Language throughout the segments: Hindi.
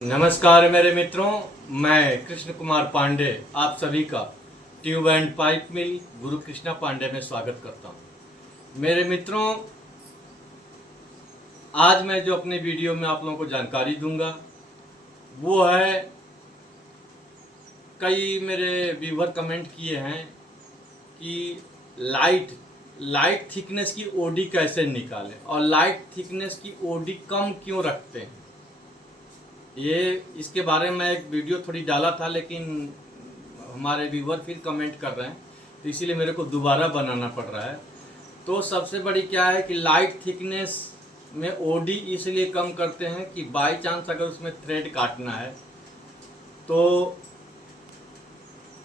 नमस्कार मेरे मित्रों, मैं कृष्ण कुमार पांडे आप सभी का ट्यूब एंड पाइप मिल गुरु कृष्णा पांडे में स्वागत करता हूं। मेरे मित्रों, आज मैं जो अपने वीडियो में आप लोगों को जानकारी दूंगा वो है, कई मेरे व्यूवर कमेंट किए हैं कि लाइट थिकनेस की ओडी कैसे निकालें और लाइट थिकनेस की ओडी कम क्यों रखते हैं। ये इसके बारे में एक वीडियो थोड़ी डाला था, लेकिन हमारे व्यूवर फिर कमेंट कर रहे हैं तो इसीलिए मेरे को दोबारा बनाना पड़ रहा है। तो सबसे बड़ी क्या है कि लाइट थिकनेस में ओडी इसलिए कम करते हैं कि बाय चांस अगर उसमें थ्रेड काटना है तो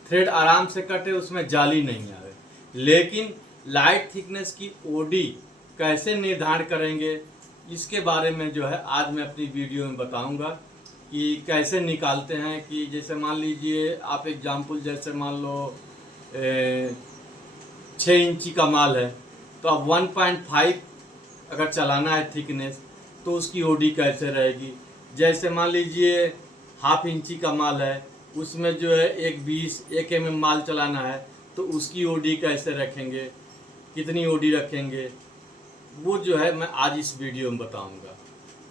थ्रेड आराम से कटे, उसमें जाली नहीं आए। लेकिन लाइट थिकनेस की ओडी कैसे निर्धारण करेंगे इसके बारे में जो है आज मैं अपनी वीडियो में बताऊंगा कि कैसे निकालते हैं। कि जैसे मान लीजिए आप एग्जाम्पल, जैसे मान लो 6 इंची का माल है तो अब 1.5 अगर चलाना है थिकनेस तो उसकी ओडी कैसे रहेगी। जैसे मान लीजिए हाफ इंची का माल है, उसमें जो है 1 mm माल चलाना है तो उसकी ओडी कैसे रखेंगे, कितनी ओडी रखेंगे, वो जो है मैं आज इस वीडियो में बताऊंगा।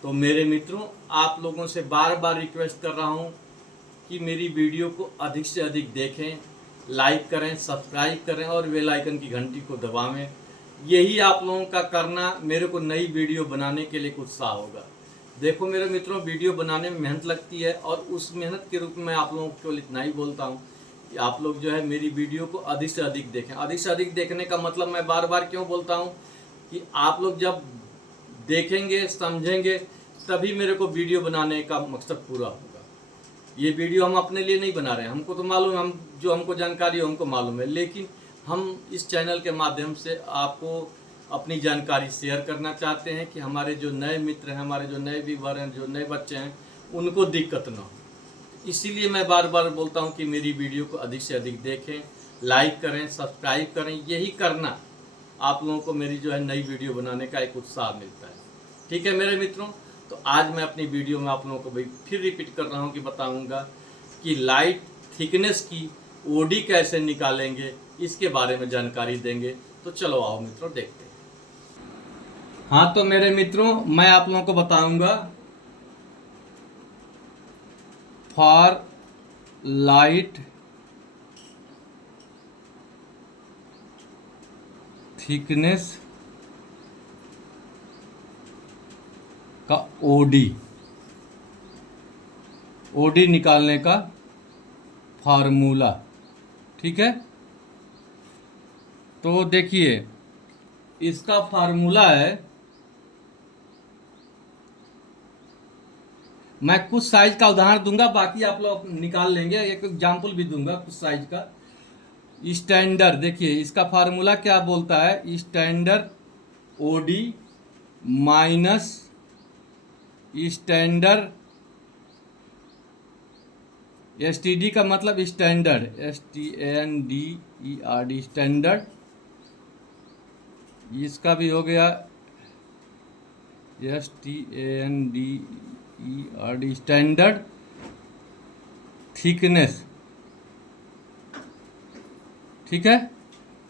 तो मेरे मित्रों, आप लोगों से बार बार रिक्वेस्ट कर रहा हूं कि मेरी वीडियो को अधिक से अधिक देखें, लाइक करें, सब्सक्राइब करें और बेल आइकन की घंटी को दबावें। यही आप लोगों का करना मेरे को नई वीडियो बनाने के लिए उत्साह होगा। देखो मेरे मित्रों, वीडियो बनाने में मेहनत लगती है और उस मेहनत के रूप में आप लोगों को केवल इतना ही बोलता हूँ कि आप लोग जो है मेरी वीडियो को अधिक से अधिक देखें। अधिक से अधिक देखने का मतलब मैं बार बार क्यों बोलता हूँ कि आप लोग जब देखेंगे, समझेंगे, तभी मेरे को वीडियो बनाने का मकसद पूरा होगा। ये वीडियो हम अपने लिए नहीं बना रहे हैं, हमको तो मालूम है, हम जो हमको जानकारी है हमको मालूम है, लेकिन हम इस चैनल के माध्यम से आपको अपनी जानकारी शेयर करना चाहते हैं कि हमारे जो नए मित्र हैं, हमारे जो नए व्यूवर हैं, जो नए बच्चे हैं, उनको दिक्कत ना हो। इसीलिए मैं बार बार बोलता हूं कि मेरी वीडियो को अधिक से अधिक देखें, लाइक करें, सब्सक्राइब करें। यही करना आप लोगों को मेरी जो है नई वीडियो बनाने का एक उत्साह मिलता है। ठीक है मेरे मित्रों, तो आज मैं अपनी वीडियो में आप लोगों को भाई फिर रिपीट कर रहा हूँ कि बताऊँगा कि लाइट थिकनेस की ओडी कैसे निकालेंगे, इसके बारे में जानकारी देंगे। तो चलो आओ मित्रों देखते हैं। हाँ तो मेरे मित्रों, मैं आप लोगों को बताऊंगा फॉर लाइट थिकनेस का ओडी निकालने का फार्मूला। ठीक है, तो देखिए इसका फार्मूला है, मैं कुछ साइज का उदाहरण दूंगा, बाकी आप लोग निकाल लेंगे। एक एग्जाम्पल भी दूंगा कुछ साइज का। स्टैंडर्ड, देखिए इसका फार्मूला क्या बोलता है, standard OD minus standard, STD का मतलब स्टैंडर्ड, STANDERD स्टैंडर्ड, इसका भी हो गया STANDERD स्टैंडर्ड थिकनेस। ठीक है,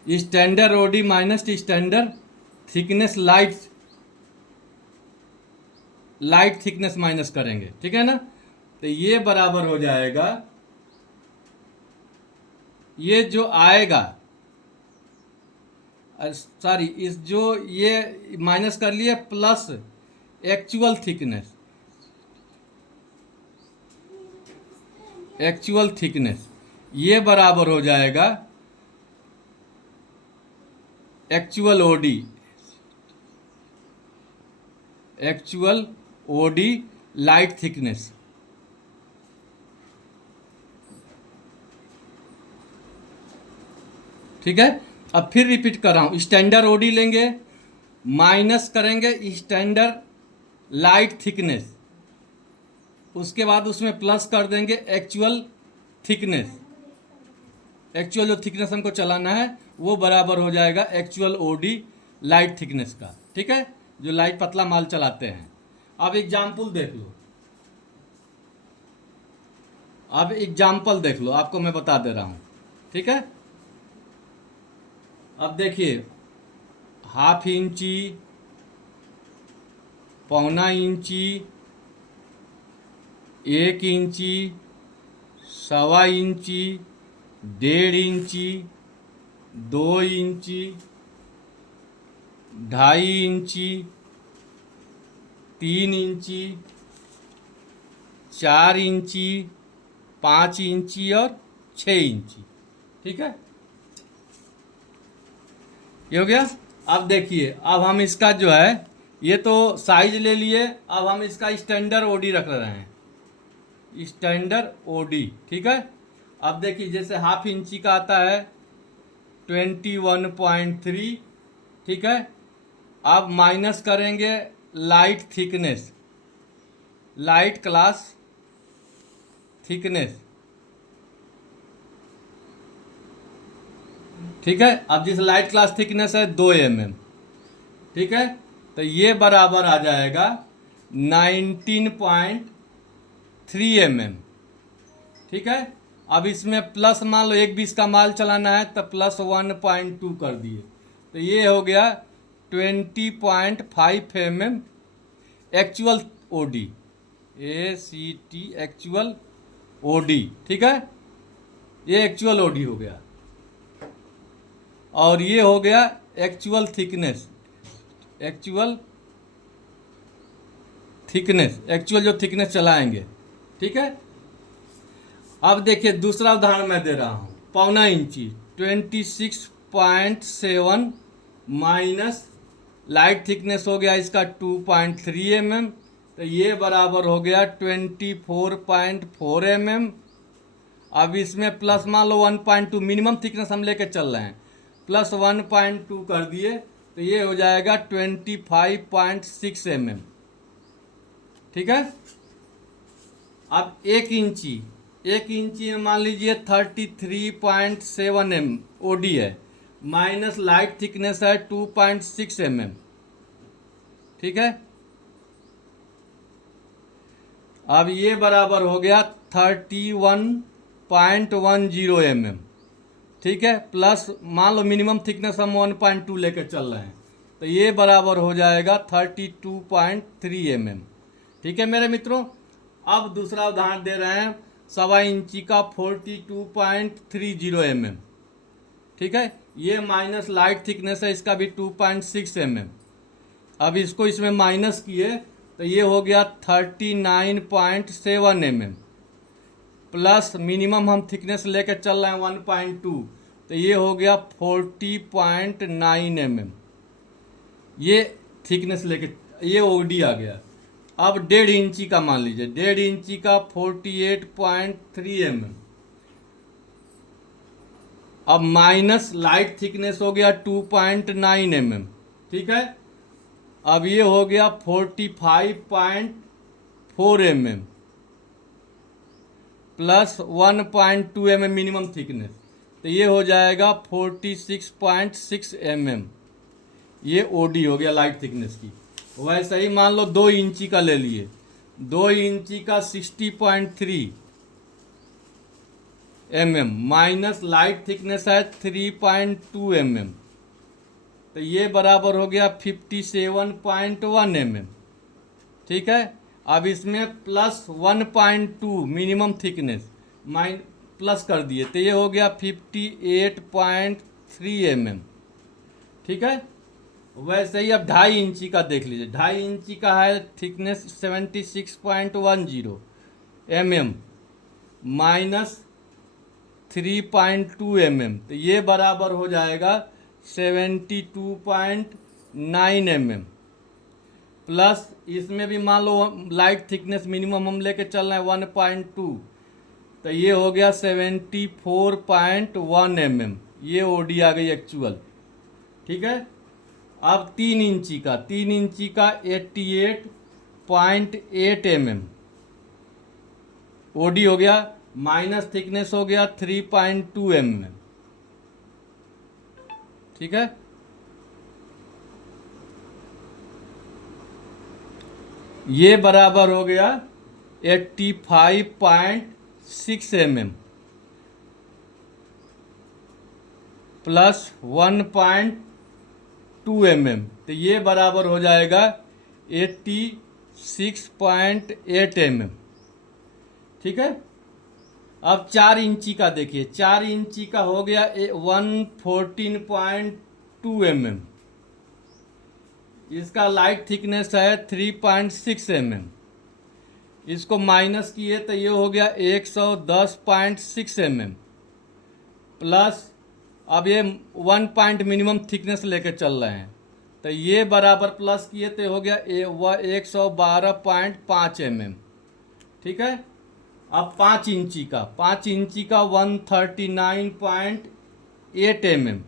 standard OD minus standard thickness, light thickness minus करेंगे। ठीक है ना, तो ये बराबर हो जाएगा, ये जो आएगा, सॉरी, इस जो ये माइनस कर लिए प्लस एक्चुअल थिकनेस, ये बराबर हो जाएगा एक्चुअल ओडी लाइट थिकनेस। ठीक है, अब फिर रिपीट कर रहा हूं, स्टैंडर्ड ओडी लेंगे, माइनस करेंगे स्टैंडर्ड लाइट थिकनेस, उसके बाद उसमें प्लस कर देंगे एक्चुअल थिकनेस। एक्चुअल जो थिकनेस हमको चलाना है वो बराबर हो जाएगा एक्चुअल ओडी लाइट थिकनेस का। ठीक है, जो लाइट पतला माल चलाते हैं। अब एग्जाम्पल देख लो, अब एग्जाम्पल देख लो, आपको मैं बता दे रहा हूँ, ठीक है। अब देखिए, हाफ इंची, पौना इंची, 1 इंची, 1.25 इंची, 1.5 इंची, 2 इंची, 2.5 इंची, 3 इंची, 4 इंची, 5 इंची और 6 इंची, ठीक है। ये हो गया। अब देखिए, अब हम इसका जो है, ये तो साइज ले लिए, अब हम इसका स्टैंडर्ड ओडी रख रहे हैं, स्टैंडर्ड ओडी, ठीक है। अब देखिए, जैसे हाफ इंची का आता है 21.3, ठीक है। अब माइनस करेंगे light thickness, light class thickness, ठीक है। अब जिस लाइट क्लास थिकनेस है 2 mm, ठीक है। तो ये बराबर आ जाएगा 19.3 mm, ठीक है। अब इसमें प्लस मान लो 1/20 का माल चलाना है तो प्लस 1.2 कर दिए, तो ये हो गया 20.5 mm actual OD, ACT actual OD, ठीक है। ये एक्चुअल ओडी हो गया, और ये हो गया actual thickness, actual thickness, actual जो थिकनेस चलाएंगे, ठीक है। अब देखिए, दूसरा उदाहरण मैं दे रहा हूँ, पौना इंची 26.7 माइनस लाइट थिकनेस हो गया इसका 2.3 mm, तो ये बराबर हो गया 24.4 mm। अब इसमें प्लस मान लो 1.2, मिनिमम थिकनेस हम लेके चल रहे हैं, प्लस 1.2 कर दिए, तो ये हो जाएगा 25.6 mm, ठीक है। अब 1 इंची, 1 इंची में मान लीजिए 33.7 mm ओडी है, माइनस लाइट थिकनेस है 2.6 mm, ठीक है। अब ये बराबर हो गया 31.10 mm, ठीक है। प्लस मान लो मिनिमम थिकनेस हम 1.2 लेकर चल रहे हैं, तो ये बराबर हो जाएगा 32.3 mm, ठीक है मेरे मित्रों। अब दूसरा उदाहरण दे रहे हैं 1.25 इंची का 42.30 mm, ठीक है। ये माइनस लाइट थिकनेस है इसका भी 2.6 mm। अब इसको इसमें माइनस किए तो ये हो गया 39.7 mm, प्लस मिनिमम हम थिकनेस लेकर चल रहे हैं 1.2, तो ये हो गया 40.9 mm, ये थिकनेस लेके, ये ओडी आ गया। अब 1.5 इंची का मान लीजिए, 1.5 इंची का 48.3 mm, अब माइनस लाइट थिकनेस हो गया 2.9 mm, ठीक है। अब ये हो गया 45.4 mm plus 1.2 mm minimum thickness, तो ये हो जाएगा 46.6 mm, ये ओडी हो गया लाइट थिकनेस की। वैसे ही मान लो 2 इंची का ले लिए, 2 इंची का 60.3 mm माइनस लाइट थिकनेस है 3.2 mm, तो ये बराबर हो गया 57.1 mm, ठीक है। अब इसमें प्लस 1.2 मिनिमम थिकनेस प्लस कर दिए, तो ये हो गया 58.3 mm, ठीक है। वैसे ही अब 2.5 इंची का देख लीजिए, 2.5 इंची का है थिकनेस 76.10 mm माइनस 3.2 mm, तो ये बराबर हो जाएगा 72.9 mm, प्लस इसमें भी मान लो लाइट थिकनेस मिनिमम हम लेके चल रहे हैं 1.2, तो ये हो गया 74.1 mm, ये ओडी आ गई एक्चुअल, ठीक है। अब 3 इंची का 88.8 mm ओडी हो गया, माइनस थिकनेस हो गया 3.2 mm, ठीक है। ये बराबर हो गया 85.6 6 mm प्लस 1.2 mm, तो ये बराबर हो जाएगा 86.8 mm। ठीक है। अब 4 इंची का देखिए, 4 इंची का हो गया 114.2 mm। इसका लाइट थिकनेस है 3.6 mm। इसको माइनस किए तो ये हो गया 110.6 mm प्लस, अब ये 1 पॉइंट मिनिमम थिकनेस लेके चल रहे हैं, तो ये बराबर प्लस किए तो हो गया 112.5 mm। ठीक है। अब 5 इंची का 139.8 mm।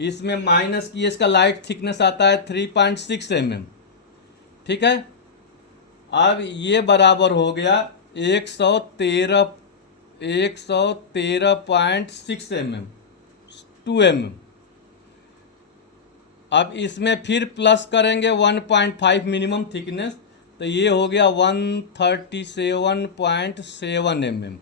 इसमें माइनस किए, इसका लाइट थिकनेस आता है 3.6 mm। ठीक है। अब ये बराबर हो गया 113.6 mm, 2 mm। अब इसमें फिर प्लस करेंगे 1.5 मिनिमम थिकनेस, तो ये हो गया 137.7 mm।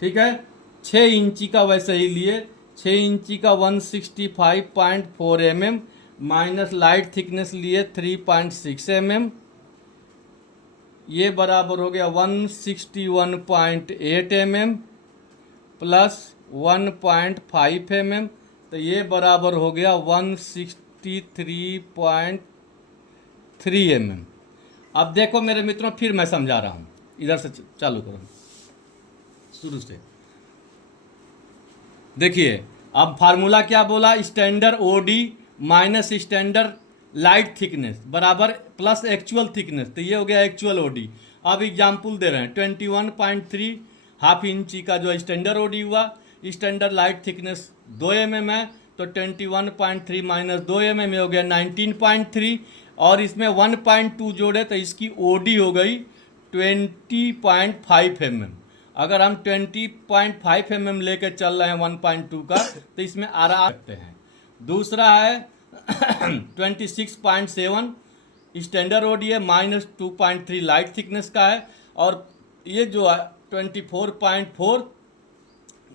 ठीक है। 6 इंची का वैसे ही लिए, 6 इंची का 165.4 mm माइनस लाइट थिकनेस लिए 3.6 mm, ये बराबर हो गया 161.8 mm प्लस 1.5 mm, तो ये बराबर हो गया 163.3 mm। अब देखो मेरे मित्रों, फिर मैं समझा रहा हूँ, इधर से चालू करो शुरू से। देखिए अब फार्मूला क्या बोला, standard OD minus standard light thickness बराबर प्लस एक्चुअल थिकनेस, तो ये हो गया एक्चुअल ओडी। अब एग्जाम्पल दे रहे हैं 21.3 हाफ इंची का जो स्टैंडर्ड ओडी हुआ, स्टैंडर्ड लाइट थिकनेस 2 mm है, तो 21.3 माइनस 2 mm हो गया 19.3, और इसमें 1.2 जोड़े तो इसकी ओडी हो गई 20.5 mm। अगर हम 20.5 mm लेकर चल रहे हैं 1.2 का, तो इसमें आराम सकते हैं। दूसरा है 26.7 स्टैंडर्ड ओडी है, माइनस 2.3 लाइट थिकनेस का है, और ये जो है 24.4,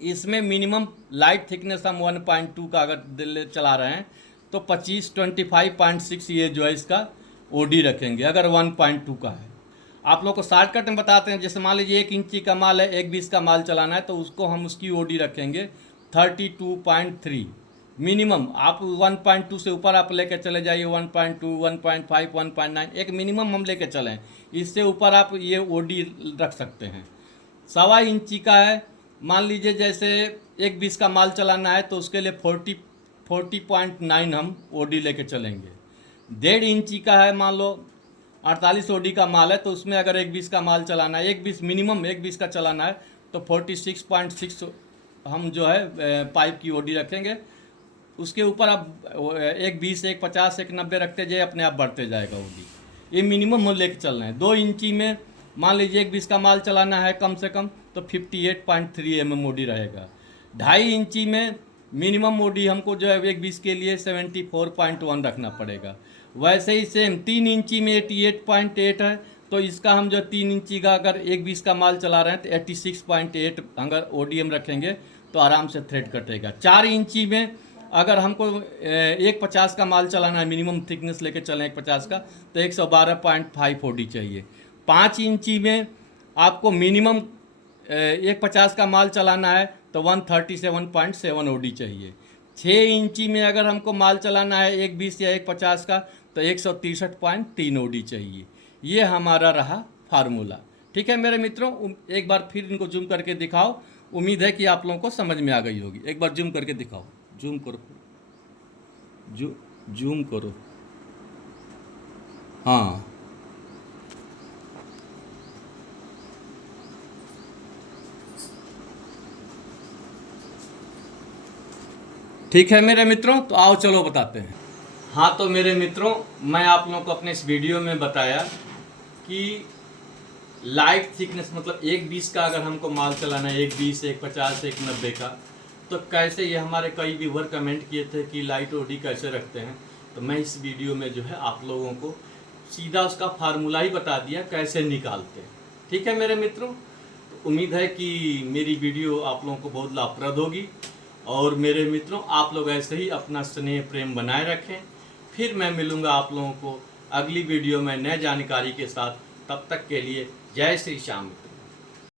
इसमें मिनिमम लाइट थिकनेस हम 1.2 का अगर चला रहे हैं तो 25.6 ये जो है इसका ओडी रखेंगे अगर 1.2 का है। आप लोग को शॉर्टकट में बताते हैं, जैसे मान लीजिए 1 इंची का माल है, 1/20 का माल चलाना है, तो उसको हम उसकी ओडी रखेंगे 32.3 मिनिमम। आप 1.2 से ऊपर आप लेके चले जाइए 1.2, 1.5, 1.9, एक मिनिमम हम लेके चलें, इससे ऊपर आप ये ओडी रख सकते हैं। 1.25 इंची का है, मान लीजिए जैसे 1/20 का माल चलाना है, तो उसके लिए 40.9 हम ओडी लेके चलेंगे। 1.5 इंची का है, मान लो 48 ओडी का माल है, तो उसमें अगर 1/20 का माल चलाना है, 1/20 मिनिमम 1/20 का चलाना है, तो 46.6 हम जो है पाइप की ओडी रखेंगे। उसके ऊपर आप 1.20, 1.50, 1.90 रखते जाए, अपने आप बढ़ते जाएगा ओडी। ये मिनिमम हम लेके चल रहे हैं। 2 इंची में मान लीजिए 1/20 का माल चलाना है कम से कम, तो 58.3 mm ओडी रहेगा। 2.5 इंची में मिनिमम ओडी हमको जो है 1/20 के लिए 74.1 रखना पड़ेगा। वैसे ही सेम 3 इंची में 88.8 है, तो इसका हम जो 3 इंची का अगर 1/20 का माल चला रहे हैं तो 86.8 अगर ODM रखेंगे तो आराम से थ्रेड कटेगा। 4 इंची में अगर हमको 1.50 का माल चलाना है, मिनिमम थिकनेस लेके चलें 1.50 का, तो 112.5 OD चाहिए। 5 इंची में आपको मिनिमम 1.50 का माल चलाना है तो 137.7 OD चाहिए। 6 इंची में अगर हमको माल चलाना है 1.20 या 1.50 का, तो 163.3 OD चाहिए। ये हमारा रहा फार्मूला। ठीक है मेरे मित्रों, एक बार फिर इनको जूम करके दिखाओ। उम्मीद है कि आप लोगों को समझ में आ गई होगी। एक बार जूम करके दिखाओ, जूम करो, जूम करो। हाँ, ठीक है मेरे मित्रों, तो आओ चलो बताते हैं। हाँ तो मेरे मित्रों, मैं आप लोगों को अपने इस वीडियो में बताया कि लाइट थिकनेस मतलब 1.20 का अगर हमको माल चलाना है, 1.20, 1.50, 1.90 का, तो कैसे, ये हमारे कई व्यूअर कमेंट किए थे कि लाइट ओडी कैसे रखते हैं, तो मैं इस वीडियो में जो है आप लोगों को सीधा उसका फार्मूला ही बता दिया कैसे निकालते हैं। ठीक है मेरे मित्रों, तो उम्मीद है कि मेरी वीडियो आप लोगों को बहुत लाभप्रद होगी। और मेरे मित्रों, आप लोग ऐसे ही अपना स्नेह प्रेम बनाए रखें। फिर मैं मिलूँगा आप लोगों को अगली वीडियो में नए जानकारी के साथ। तब तक के लिए जय श्री श्याम।